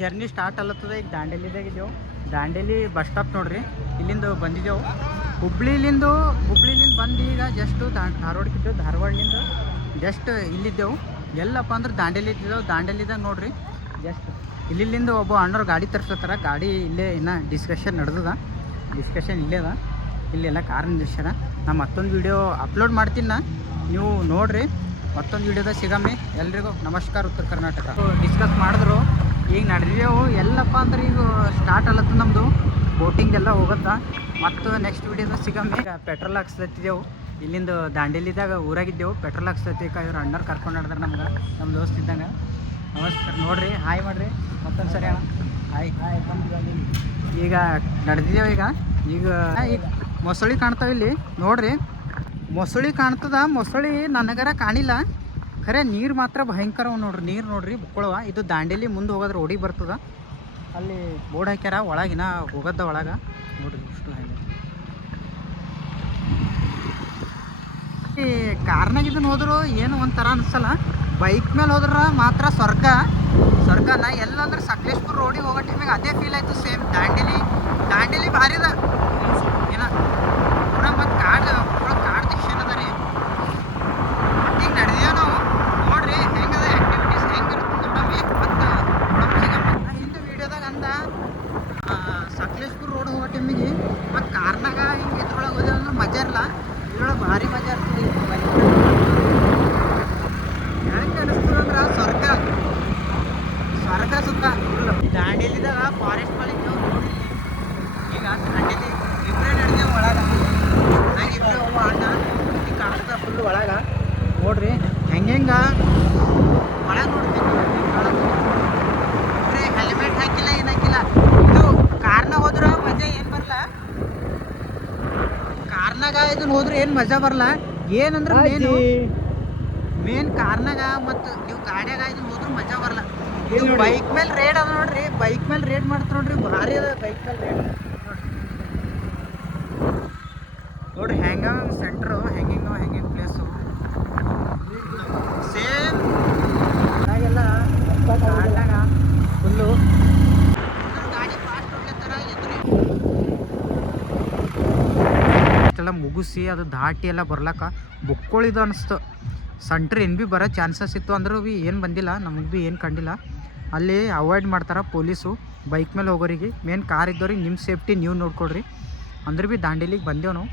Journey start ಅಲ್ಲತ್ತದ. ಈಗ ದಾಂಡೇಲಿದಾಗಿದ್ದೆವು. Dandeli bus stop ನೋಡ್ರಿ, ಇಲ್ಲಿಂದ ಬಂದಿದ್ದೆವು. ಹುಬ್ಳಿಲಿಂದ ಬಂದು ಈಗ ಜಸ್ಟ್ ಧಾರವಾಡಕ್ಕಿದ್ದೆವು. ಧಾರವಾಡಲಿಂದ ಜಸ್ಟ್ ಇಲ್ಲಿದ್ದೆವು. ಎಲ್ಲಪ್ಪ ಅಂದ್ರೆ ದಾಂಡೇಲಿ ಇದ್ದಿದ್ದೆವು. ದಾಂಡೇಲಿದಾಗ ನೋಡ್ರಿ ಜಸ್ಟ್ ಇಲ್ಲಿಂದ ಒಬ್ಬ ಅಣ್ಣವ್ರು ಗಾಡಿ ತರಿಸ್ಲತ್ತಾರ. ಗಾಡಿ ಇಲ್ಲೇ ಇನ್ನೂ ಡಿಸ್ಕಷನ್ ನಡೆದದ. ಡಿಸ್ಕಷನ್ ಇಲ್ಲೇ ಅದ. ಇಲ್ಲೆಲ್ಲ ಕಾರ್ ನಿಲ್ಸ್ಯಾರ. ನಾನು ಮತ್ತೊಂದು ವೀಡಿಯೋ ಅಪ್ಲೋಡ್ ಮಾಡ್ತೀನಿ. ನೀವು ನೋಡ್ರಿ. ಮತ್ತೊಂದು ವೀಡಿಯೋದಾಗ ಸಿಗಮ್ಮಿ. ಎಲ್ರಿಗೂ ನಮಸ್ಕಾರ. ಉತ್ತರ ಕರ್ನಾಟಕ ಡಿಸ್ಕಸ್ ಮಾಡಿದ್ರು. ಈಗ ನಡೆದಿದ್ದೆವು. ಎಲ್ಲಪ್ಪ ಅಂದ್ರೆ ಈಗ ಸ್ಟಾರ್ಟ್ ಅಲ್ಲತ್ತ ನಮ್ಮದು ಬೋಟಿಂಗ್ ಎಲ್ಲ ಹೋಗುತ್ತಾ. ಮತ್ತು ನೆಕ್ಸ್ಟ್ ವೀಡಿಯೋದಾಗ ಸಿಗಮ್ಮಿ. ಈಗ ಪೆಟ್ರೋಲ್ ಹಾಕ್ಸ್ಲತ್ತಿದ್ದೆವು. ಇಲ್ಲಿಂದ ದಾಂಡೇಲಿದಾಗ ಊರಾಗಿದ್ದೆವು. ಪೆಟ್ರೋಲ್ ಹಾಕ್ಸ್ಲತ್ತಿ ಇವ್ರು ಅಣ್ಣರು ಕರ್ಕೊಂಡು ನಡೆದ್ರೆ ನಮ್ಗೆ, ನಮ್ಮ ದೋಸ್ತ ಇದ್ದಂಗೆ. ನಮಸ್ಕಾರ. ನೋಡ್ರಿ, ಹಾಯ್ ಮಾಡಿರಿ ಮತ್ತೊಂದು ಸರಿ ಅಣ್ಣ. ಹಾಯ್. ಈಗ ನಡೆದಿದ್ದೇವೆ. ಈಗ ಮೊಸಳಿ ಕಾಣ್ತಾವೆ ಇಲ್ಲಿ ನೋಡ್ರಿ. ಮೊಸಳಿ ಕಾಣ್ತದ. ಮೊಸಳಿ ನನಗರ ಕಾಣಿಲ್ಲ, ಖರೆ ನೀರು ಮಾತ್ರ ಭಯಂಕರ ನೋಡ್ರಿ. ನೀರು ನೋಡ್ರಿ ಬುಕ್ಕಳವ. ಇದು ದಾಂಡೇಲಿ ಮುಂದೆ ಹೋಗೋದ್ರೆ ಓಡಿ ಬರ್ತದ. ಅಲ್ಲಿ ಬೋರ್ಡ್ ಹಾಕ್ಯಾರ. ಒಳಗಿನ ಹೋಗೋದ ಒಳಗೆ ನೋಡ್ರಿ ಅಷ್ಟು ಹಂಗೆ. ಈ ಕಾರ್ನಾಗ ಇದನ್ನು ಹೋದ್ರು ಏನು ಒಂಥರ ಅನಿಸಲ್ಲ. ಬೈಕ್ ಮೇಲೆ ಹೋದ್ರೆ ಮಾತ್ರ ಸ್ವರ್ಗನ. ಎಲ್ಲಂದ್ರೆ ಸಕಲೇಶ್ಪುರ ರೋಡಿಗೆ ಹೋಗೋ ಟೈಮಿಗೆ ಅದೇ ಫೀಲ್ ಆಯಿತು. ಸೇಮ್ ದಾಂಡೇಲಿ ಭಾರಿದ ಏನ ಪೂರ. ಮತ್ತು ಕಾಡು ದಿಕ್ಷನ್ ಅದ ರೀ. ಈಗ ನಡೆದೇವು ನಾವು. ನೋಡ್ರಿ ಹೆಂಗದ ಆ್ಯಕ್ಟಿವಿಟೀಸ್ ಹೆಂಗಿರುತ್ತೆ ನೋಡಮ್ಮಿ. ಮತ್ತು ಹಿಂದೆ ವೀಡಿಯೋದಾಗ ಅಂದ ಸಕಲೇಶ್ಪುರ ರೋಡ್ ಹೋಗೋ ಟೈಮಿಗೆ ಮತ್ತು ಕಾರ್ನಾಗ ಹಿಂಗೆ ಇದ್ರೊಳಗೆ ಹೋದೆ ಅಂದ್ರೆ ಮಜಾ ಇರಲ್ಲ. ಇದ್ರೊಳಗೆ ಭಾರಿ ಮಜಾ ಇರ್ತದೆ. ಹೆಂಗೆ ಅನಿಸ್ತದಂದ್ರೆ ಸ್ವರ್ಗ ಸುತ್ತ. ದಾಂಡೇಲಿದಾಗ ಫಾರೆಸ್ಟ್ ಮೇಲೆ ಇದ್ದೇವೆ ನೋಡ್ರಿ. ಈಗ ದಾಂಡೇಲಿ ಇಬ್ಬರೇ ನಡೆದೇವು ಒಳಗೆ. ನಂಗೆ ಇಬ್ಬರೇ ಒಬ್ಬ ಅಣ್ಣ ಈ ಕಾಣ್ತದ ಫುಲ್ ಒಳಗೆ. ನೋಡ್ರಿ ಹೆಂಗೆ ಒಳಗೆ ನೋಡ್ತೀನಿ. ಇಬ್ಬರೇ ಹೆಲ್ಮೆಟ್ ಹಾಕಿಲ್ಲ, ಏನು ಹಾಕಿಲ್ಲ. ಇದು ಕಾರ್ನಾಗ ಹೋದ್ರೆ ಮಜಾ ಏನು ಬರಲ್ಲ. ಕಾರ್ನಾಗ ಇದನ್ನ ಹೋದ್ರೆ ಏನು ಮಜಾ ಬರಲ್ಲ. ಏನಂದ್ರೆ ಮೇನ್ ಕಾರ್ನಾಗ ಮತ್ತು ನೀವು ಗಾಡಿಯಾಗ ಇದನ್ನ ಹೋದ್ರೆ ಮಜಾ ಬರಲ್ಲ. ಇದು ಬೈಕ್ ಮೇಲೆ ರೇಡ್ ಅದ ನೋಡ್ರಿ. ಬೈಕ್ ಮೇಲೆ ರೇಡ್ ಮಾಡ್ತಾರೆ ನೋಡ್ರಿ. ಭಾರಿ ಅದ ಬೈಕ್ ಮೇಲೆ ರೇಡ್ ನೋಡ್ರಿ. ಹೆಂಗ ಸೆಂಟ್ರು ಹೆಂಗೆ ಪ್ಲೇಸು ಸೇಮ್ ಅದಾಗೆಲ್ಲ ಕಾಡ್ನಾಗ ಫುಲ್ಲು ಗಾಡಿ ಫಾಸ್ಟ್ ಹೋಗ್ಲತ್ತಾರ. ಇಷ್ಟೆಲ್ಲ ಮುಗಿಸಿ ಅದು ದಾಟಿ ಎಲ್ಲ ಬರ್ಲಕ್ಕ ಬುಕ್ಕೊಳಿದು ಅನಿಸ್ತು. ಸೆಂಟ್ರ್ ಏನು ಭೀ ಬರೋ ಚಾನ್ಸಸ್ ಇತ್ತು ಅಂದ್ರೆ ಭೀ ಏನು ಬಂದಿಲ್ಲ. ನಮಗೆ ಭೀ ಏನು ಕಂಡಿಲ್ಲ. ಅಲ್ಲಿ ಅವಾಯ್ಡ್ ಮಾಡ್ತಾರೆ ಪೊಲೀಸು ಬೈಕ್ ಮೇಲೆ ಹೋಗೋರಿಗೆ. ಮೇನ್ ಕಾರ್ ಇದ್ದವ್ರಿಗೆ ನಿಮ್ಮ ಸೇಫ್ಟಿ ನೀವು ನೋಡ್ಕೊಡ್ರಿ. ಅಂದ್ರೆ ಭೀ ದಾಂಡೇಲಿಗೆ ಬಂದೆವು ನಾವು.